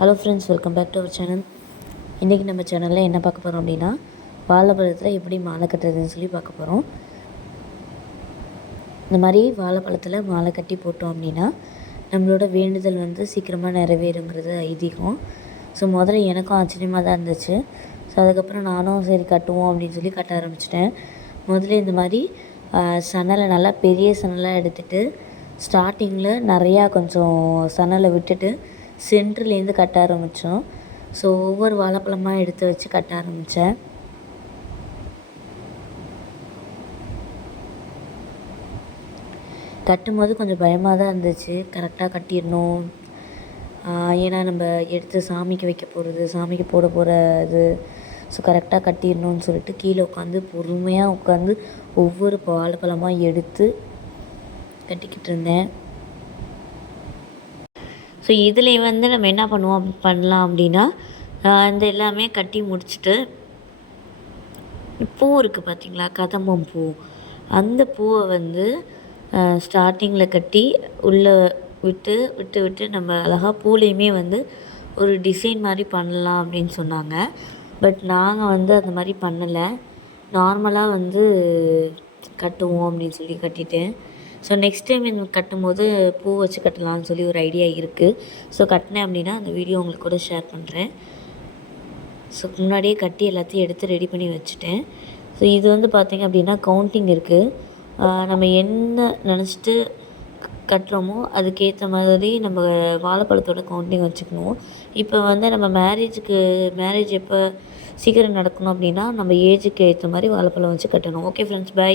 Hello friends, welcome back to our channel. இன்றைக்கி நம்ம சேனலில் என்ன பார்க்க போகிறோம் அப்படின்னா, வாழைப்பழத்தில் எப்படி மாலை கட்டுறதுன்னு சொல்லி பார்க்க போகிறோம். இந்த மாதிரி வாழைப்பழத்தில் மாலை கட்டி போட்டோம் அப்படின்னா நம்மளோட வேண்டுதல் சீக்கிரமாக நிறைவேறுங்கிறது ஐதீகம். ஸோ முதல்ல எனக்கும் ஆச்சரியமாக தான் இருந்துச்சு. ஸோ அதுக்கப்புறம் நானும் சரி கட்டுவோம் அப்படின்னு சொல்லி கட்ட ஆரம்பிச்சிட்டேன். முதல்ல இந்த மாதிரி சணலை நல்லா பெரிய சணலாக எடுத்துகிட்டு ஸ்டார்டிங்கில் நிறையா கொஞ்சம் சணலை விட்டுட்டு சென்டர்லேருந்து கட்ட ஆரம்பித்தோம். ஸோ ஒவ்வொரு வாழைப்பழமாக எடுத்து வச்சு கட்ட ஆரம்பித்தேன். கட்டும்போது கொஞ்சம் பயமாக தான் இருந்துச்சு. கரெக்டாக கட்டிடணும், ஏன்னா நம்ம எடுத்து சாமிக்கு வைக்க போகிறது, சாமிக்கு போட போகிறது. ஸோ கரெக்டாக கட்டிடணும்னு சொல்லிட்டு கீழே உட்காந்து பொறுமையாக உட்காந்து ஒவ்வொரு வாழைப்பழமாக எடுத்து கட்டிக்கிட்டு இருந்தேன். ஸோ இதில் நம்ம என்ன பண்ணலாம் அப்படின்னா, இந்த எல்லாமே கட்டி முடிச்சுட்டு பூ இருக்குது பார்த்திங்களா, கதம்பம் பூ, அந்த பூவை ஸ்டார்டிங்கில் கட்டி உள்ளே விட்டு விட்டு விட்டு நம்ம அழகாக பூலேயுமே ஒரு டிசைன் மாதிரி பண்ணலாம் அப்படின்னு சொன்னாங்க. பட் நாங்கள் அந்த மாதிரி பண்ணலை. நார்மலாக கட்டுவோம் அப்படின்னு சொல்லி கட்டிட்டேன். ஸோ நெக்ஸ்ட் டைம் கட்டும்போது பூ வச்சு கட்டலாம்னு சொல்லி ஒரு ஐடியா இருக்குது. ஸோ கட்டினேன் அப்படின்னா அந்த வீடியோ உங்களுக்கு கூட ஷேர் பண்ணுறேன். ஸோ முன்னாடியே கட்டி எல்லாத்தையும் எடுத்து ரெடி பண்ணி வச்சுட்டேன். ஸோ இது பார்த்திங்க அப்படின்னா கவுண்டிங் இருக்குது. நம்ம என்ன நினச்சிட்டு கட்டுறோமோ அதுக்கேற்ற மாதிரி நம்ம வாழைப்பழத்தோட கவுண்டிங் வச்சுக்கணும். இப்போ நம்ம மேரேஜ் எப்போ சீக்கிரம் நடக்கணும் அப்படின்னா நம்ம ஏஜுக்கு ஏற்ற மாதிரி வாழைப்பழம் வச்சு கட்டணும். Okay friends, by.